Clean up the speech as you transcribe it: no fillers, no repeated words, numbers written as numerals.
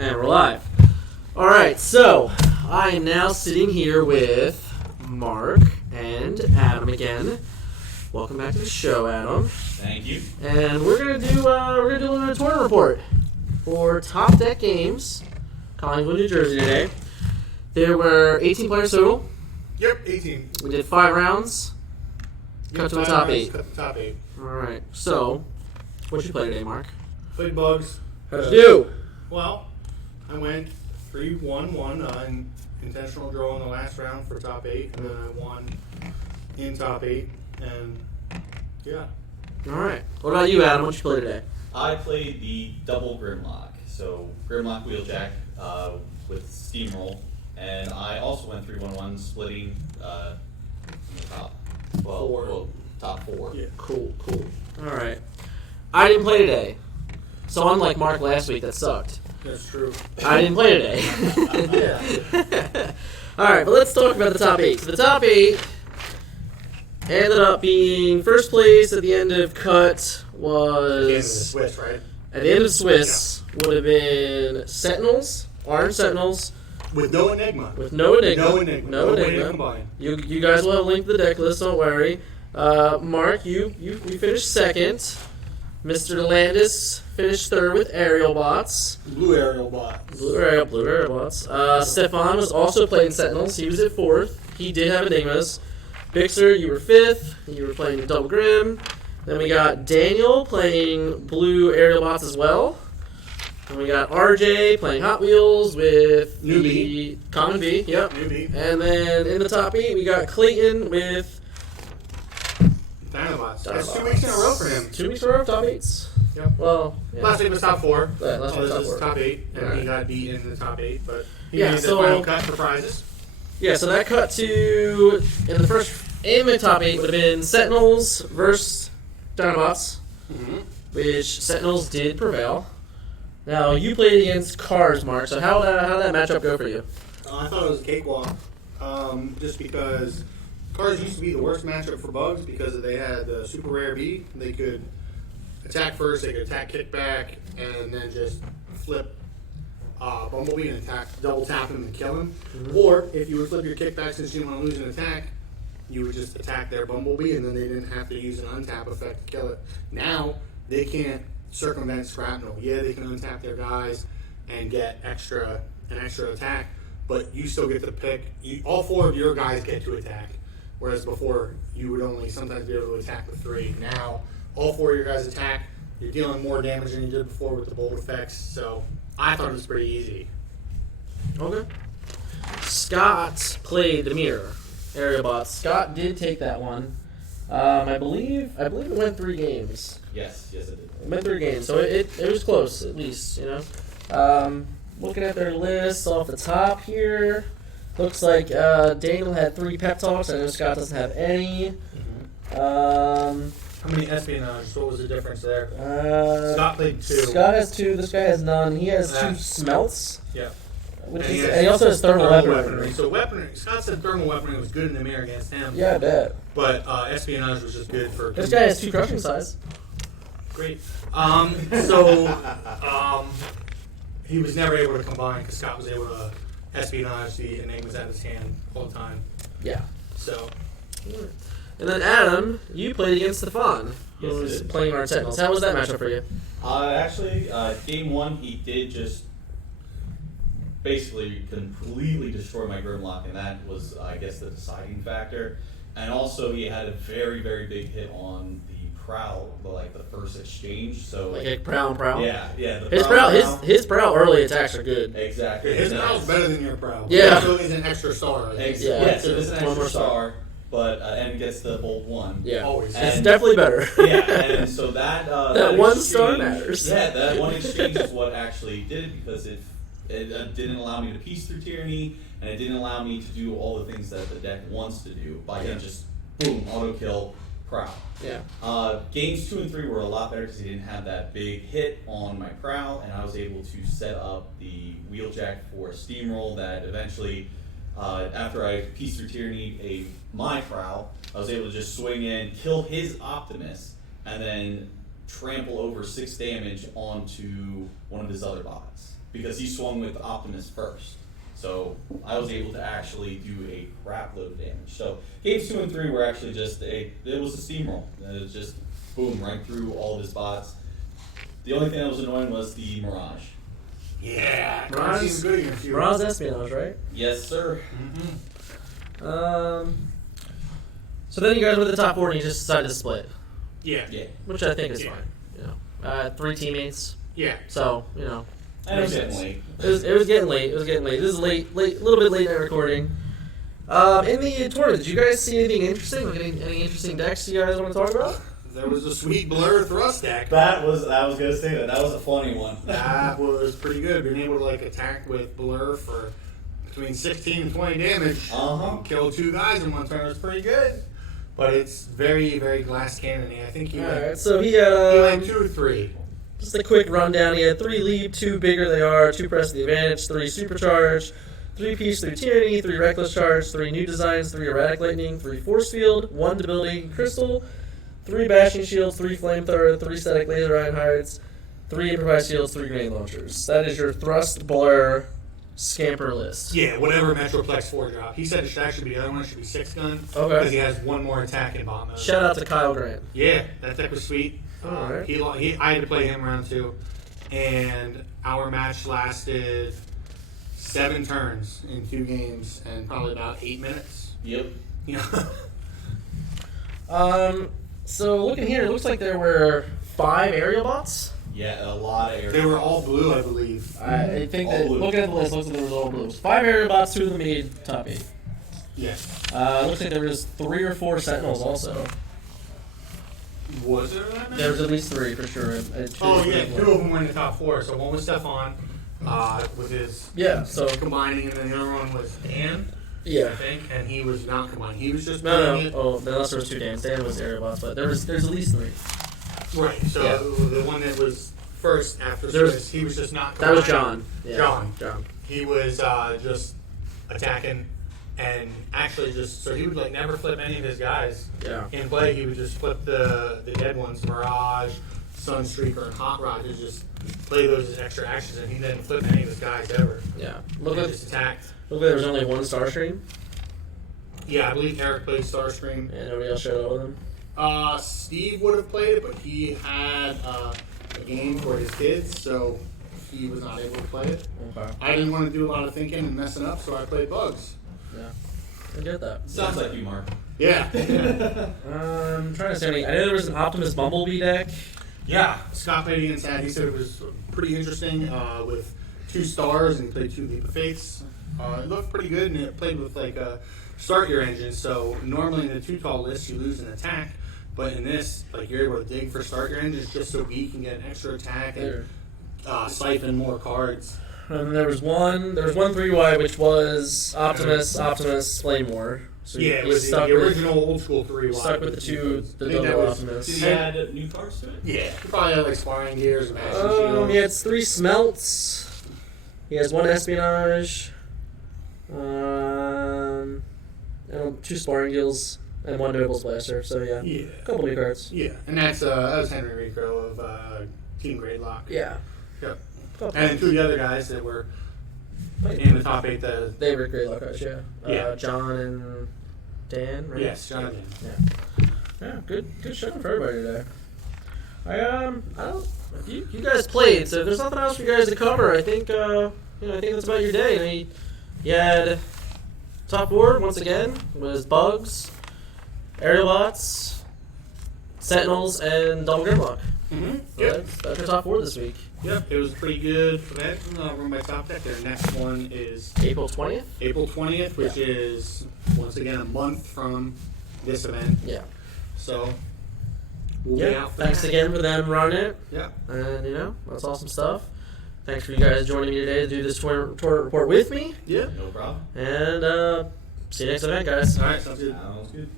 And we're live. Alright, so I am now sitting here with Mark and Adam again. Welcome back to the show, Adam. Thank you. And we're gonna do a little tournament report for Top Deck Games, Collingwood, New Jersey today. There were 18 players total. Yep, 18. We did 5 rounds. Cut to the top 8. Cut the top 8. Alright, so what'd you play today, Mark? Played bugs. How'd you do? Well, I went 3-1-1 on intentional draw in the last round for top 8, and then I won in top 8, and yeah. Alright. What about you, Adam? What'd you play today? I played the double Grimlock. So Grimlock Wheeljack with Steamroll. And I also went 3-1-1, splitting in the top. Top 4. Yeah. Cool. Alright. I didn't play today. So unlike Mark last week, that sucked. That's true. I didn't play today. Yeah. Alright, but let's talk about the top 8. So the top 8 ended up being first place at the end of cut was... At the end of the Swiss, right? At the end of Swiss would have been Sentinels, Orange Sentinels. With no Enigma. No Enigma. No Enigma. You guys will have a link to the deck list, don't worry. Mark, you finished second. Mr. Landis finished third with Aerial Bots. Blue Aerial Bots. Blue Aerial Bots. Stefan was also playing Sentinels. He was at fourth. He did have Enigmas. Bixler, you were fifth. You were playing Double Grim. Then we got Daniel playing Blue Aerial Bots as well. And we got RJ playing Hot Wheels with the Common V. Yep. Newbie. And then in the top 8, we got Clayton with Dinobots. That's 2 weeks in a row for him. 2 weeks in a row, top 8s. Yep. Well, yeah. Last week was top 4. Yeah, last week was top 4. Top 8, and Right. he got beat in the top 8, but he Yeah, made so- the final cut for prizes. Yeah, so that cut to, in the first aim in top 8 would have been Sentinels versus Dinobots, which Sentinels did prevail. Now, you played against Cars, Mark, so how did that matchup go for you? I thought it was a cakewalk, just because Cars used to be the worst matchup for Bugs because they had the super rare B. They could attack first, they could attack kickback, and then just flip Bumblebee and attack, double tap him and kill him. Or if you would flip your kickback since you didn't want to lose an attack, you would just attack their Bumblebee and then they didn't have to use an untap effect to kill it. Now they can't circumvent Scrapnel. Yeah, they can untap their guys and get an extra attack, but you still get to pick. All 4 of your guys get to attack, whereas before you would only sometimes be able to attack with 3. Now all 4 of your guys attack. You're dealing more damage than you did before with the bolt effects. So I thought it was pretty easy. Okay. Scott played the mirror, Aerial Bots. Scott did take that one. I believe it went 3 games. Yes, it did. It went 3 games, so it was close, at least, you know. Looking at their list off the top here, looks like Daniel had 3 pep talks. I know Scott doesn't have any. How many espionage? What was the difference there? Scott played 2. Scott has 2. This guy has none. He has 2 Yeah. smelts. Yeah. And he he also has thermal weaponry. So weaponry. Scott said thermal weaponry was good in the mirror against him. Yeah, I bet. But espionage was just good for. This guy has 2 crushing size. Great. He was never able to combine because Scott was able to espionage the enigmas out of his hand all the time. Yeah. So. And then Adam, you played against Stefan, who Yes, I was did. playing our Sentinels. How was that matchup for you? Actually, game 1, he did just basically completely destroy my Grimlock, and that was, I guess, the deciding factor. And also, he had a very, very big hit on the Prowl, the first exchange. So Like a prowl. Yeah. His prowl early attacks are good. Exactly. His prowl's better than your prowl. Yeah. So he's an extra star. Yeah. Yeah, so this is an One more extra star, but and gets the bolt 1. Yeah. Always. It's And- definitely better. Yeah, and so that one exchange- star matters. Yeah, that one exchange is what actually did it because it didn't allow me to piece through Tyranny, and it didn't allow me to do all the things that the deck wants to do by just boom auto kill Prowl. Yeah. Games 2 and 3 were a lot better because he didn't have that big hit on my Prowl, and I was able to set up the Wheeljack for a steamroll that eventually, after I pieced through Tyranny my Prowl, I was able to just swing in, kill his Optimus, and then trample over 6 damage onto one of his other bots. because he swung with Optimus first. So I was able to actually do a crap load of damage. So games 2 and 3 were actually just it was a steamroll. It was just boom right through all of his spots. The only thing that was annoying was the Mirage. Yeah, Mirage seems good against you. Mirage Espionage, right? Yes, sir. So then you guys were the top 4 and you just decided to split, Yeah. Yeah. which I think is Yeah. fine. You know, 3 teammates, Yeah. so you know. And it was makes getting sense. late. It was getting late. It was getting late. This is late, a little bit late night recording. In the tournament, did you guys see anything interesting? Like any interesting decks you guys want to talk about? There was a sweet Blur thrust deck. I was gonna say that was a funny one. That was pretty good. Being able to like attack with Blur for between 16 and 20 damage. And kill 2 guys in one turn was pretty good. But it's very, very glass cannon-y. I think he went, Alright, so he he went 2 or 3. just a quick rundown. He had 3 leap, 2 bigger they are, 2 press the advantage, 3 supercharge, 3 peace through tyranny, 3 reckless charge, 3 new designs, 3 erratic lightning, 3 force field, 1 debilitating crystal, 3 bashing shields, 3 flamethrower, 3 static laser iron hearts, 3 improvised shields, 3 grenade launchers. That is your thrust blur scamper list. Yeah, whatever Metroplex 4 drop. He said it should actually be the other one. It should be 6 gun. Okay. Because he has 1 more attack in bot mode. Shout out to Kyle Grant. Yeah, that deck was sweet. Alright. I had to play him round 2. And our match lasted 7 turns in 2 games and probably about 8 minutes. Yep. Yeah. So looking here, it looks like there were 5 aerial bots. Yeah, a lot of air. They were all blue, I believe. I think All that blue. looking at the list, looks like there was all blues. 5 aerial bots, 2 of them made top 8. Yeah. Looks like there was 3 or 4 sentinels also. Was there that many? There was at least 3 for sure. Oh, yeah. 2 of them were in the top 4. So one was Stefan with his Yeah. So combining, and then the other one was Dan, I yeah. think, and he was not combining. He was just No. playing it. Oh, unless there was 2 Dans. Dan was aerial bots, but there's at least 3. Right. So Yeah. the one that was first after There was- Swiss, he was just not That was combining. John. Yeah. John. He was just attacking and actually just so he would like never flip any of his guys Yeah. in play. He would just flip the dead ones, Mirage, Sunstreaker, and Hot Rod, to just play those as extra actions, and he didn't flip any of his guys ever. Yeah. He Look like just attacked. there was only 1 Starstream, Yeah, I believe Eric played Starscream. and nobody else showed up with him. Steve would have played it, but he had a game for his kids, so he was not able to play it. Okay. I didn't want to do a lot of thinking and messing up, so I played Bugs. Yeah. I get that. Sounds like you, Mark. Yeah. I'm trying to say anything. I know there was an Optimus Bumblebee deck. Yeah. Scott played against that. He said it was pretty interesting with 2 stars, and he played 2 Leap of Faiths. It looked pretty good, and it played with like start your engine. So normally in the 2 tall list, you lose an attack. But in this, like, you're able to dig for start your engines just so we can get an extra attack and siphon more cards. And there was one 3Y, which was Optimus, Flame War. So Yeah, it you was stuck the with, original old school 3 stuck with the 2, the I think that double was- Optimus. Did he add new cards to it? Yeah, he probably had like sparring gears and mashing He shields. has 3 smelts. He has 1 espionage. And 2 sparring gills and 1 nobles blaster. So yeah, Yeah. a couple new cards. Yeah, and that was Henry Rico of Team Gradelock. Yeah. Yep. Couple. And 2 of the other guys that were in the top 8. They were great luck cards. Yeah. Yeah. John and Dan. Right? Yes, Jonathan. Yeah, good showing for everybody today. I don't. You guys played, so if there's nothing else for you guys to cover, I think I think that's about your day. I mean, you had top 4 once again was Bugs, Aerial Bots, Sentinels, and Double Grimlock. Mm-hmm. So that's your top 4 this week. Yep, it was a pretty good event. Run my top deck. Their next one is April 20th. April 20th, which is once again a month from this event. Yeah. So we'll be Yeah. out for Thanks that. again for them running it, Yeah. and that's awesome stuff. Thanks for you guys joining me today to do this tour report with me, Yeah. No problem. and see you next event, guys. All right, sounds good. Sounds good.